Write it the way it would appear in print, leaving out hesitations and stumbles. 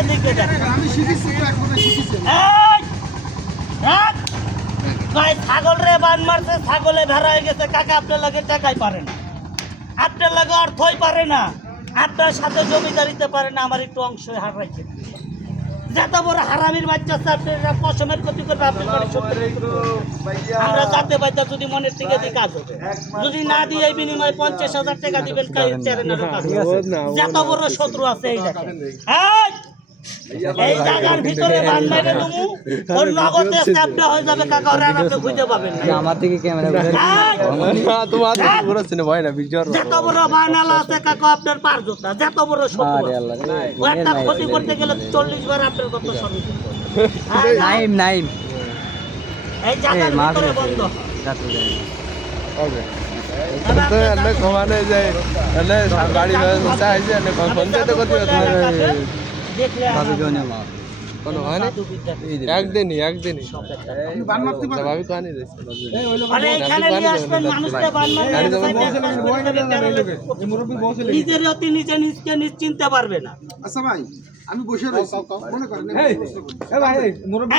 এদিকে দেখেন। আমি শিখেছি তো এখন শিখেছি। এই! রাখ! ভাই ছাগল রে বান মারছে, ছাগলে ভেড়া হয়ে গেছে, কাকা আপনার লাগে টাকাই পারে না, আপনার লাগে অর্থই পারে না, আপনার সাথে জমিদারিতে পারে না, আমার একটু অংশ হারাইছে। যত বড় হারামির বাচ্চা আছে, আপনি পশমের ক্ষতি করবে, আপনি করে সত্যি ক্ষতি করবেন। আমরা যাতে পাইতে যদি মনের থেকে দিই কাজ হবে, যদি না দিয়ে এই বিনিময়ে 50,000 টাকা দিবেন চ্যানেলের কাজ হবে। যত বড় শত্রু আছে এই দেখেন। এই জায়গার ভিতরে বান মেরে দেবো, ওর নগদে স্ট্যাম্পটা হয়ে যাবে, কাকা ওরা আপনি খুঁজে পাবেন না। আমার দিকে ক্যামেরা তোমার পুরো চিনে ভয় না বিজয় যত বড় বানালা আছে কাকা আপনার পার জোতা, যত বড় শত্রু আরে আছে। আল্লাহ ও একটা ক্ষতি করতে গেলে 40 বার আপনার কত সর্বোচ্চ নাইম নাইম এই জায়গার ভিতরে বন্ধ ওকে তো এনে কমানে যায় এনে গাড়ি ব্যবস্থা আছে এনে পঞ্চায়েত করতে দেখলে ভাবে কেউ নেই মা কোন হয় না একদিনই বান মারতে পারে। ভাবি তো আনি দিছে আরে এখানে নিয়ে আসবেন মানুষকে বান মারলে নিজের অতি নিজে নিজকে চিনতে পারবে না। আচ্ছা ভাই, আমি বসে রয়েছি, মনে করেন